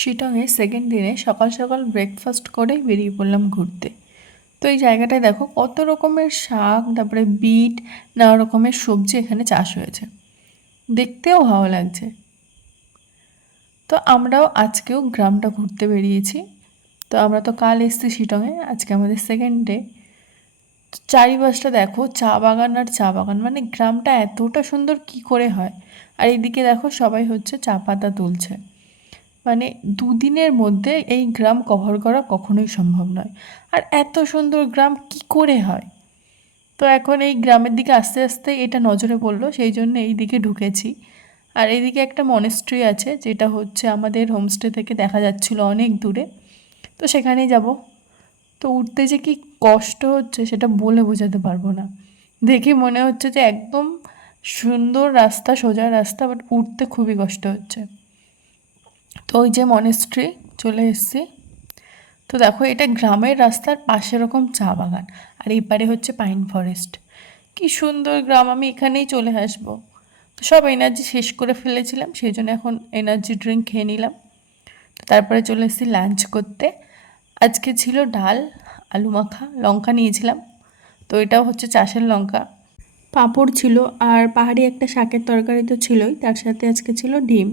শিটংয়ে second দিনে সকাল সকাল ব্রেকফাস্ট করে বেরিয়ে পড়লাম ঘুরতে। তো এই জায়গাটায় দেখো কত রকমের শাক, তারপরে বিট, নানা রকমের সবজি এখানে চাষ হয়েছে, দেখতেও ভালো লাগছে। তো আমরাও আজকেও গ্রামটা ঘুরতে বেরিয়েছি। তো আমরা তো কাল এসেছি শিটংয়ে, আজকে আমাদের সেকেন্ড ডে। চারিপাশটা দেখো চা বাগান আর চা বাগান, মানে গ্রামটা এতটা সুন্দর কি করে হয়। আর এইদিকে দেখো সবাই হচ্ছে চা পাতা তুলছে। মানে দুদিনের মধ্যে এই গ্রাম কভার করা কখনোই সম্ভব নয়। আর এত সুন্দর গ্রাম কি করে হয়। তো এখন এই গ্রামের দিকে আস্তে আস্তে এটা নজরে পড়লো, সেই জন্য এই দিকে ঢুকেছি। আর এইদিকে একটা মনেস্ট্রি আছে, যেটা হচ্ছে আমাদের হোমস্টে থেকে দেখা যাচ্ছিল অনেক দূরে। তো সেখানেই যাব। তো উঠতে যে কি কষ্ট হচ্ছে সেটা বলে বোঝাতে পারবো না। দেখে মনে হচ্ছে যে একদম সুন্দর রাস্তা, সোজা রাস্তা, বাট উঠতে খুবই কষ্ট হচ্ছে। তো ওই যে মনেস্ট্রি, চলে এসেছি। তো দেখো এটা গ্রামের রাস্তার পাশে এরকম চা বাগান, আর এই পারে হচ্ছে পাইন ফরেস্ট। কি সুন্দর গ্রাম, আমি এখানেই চলে আসবো। তো সব এনার্জি শেষ করে ফেলেছিলাম, সেই জন্য এখন এনার্জি ড্রিঙ্ক খেয়ে নিলাম। তো তারপরে চলে এসেছি লাঞ্চ করতে। আজকে ছিল ডাল, আলু মাখা, লঙ্কা নিয়েছিলাম। তো এটাও হচ্ছে চাষের লঙ্কা। পাঁপড় ছিল, আর পাহাড়ি একটা শাকের তরকারি তো ছিলই, তার সাথে আজকে ছিল ডিম।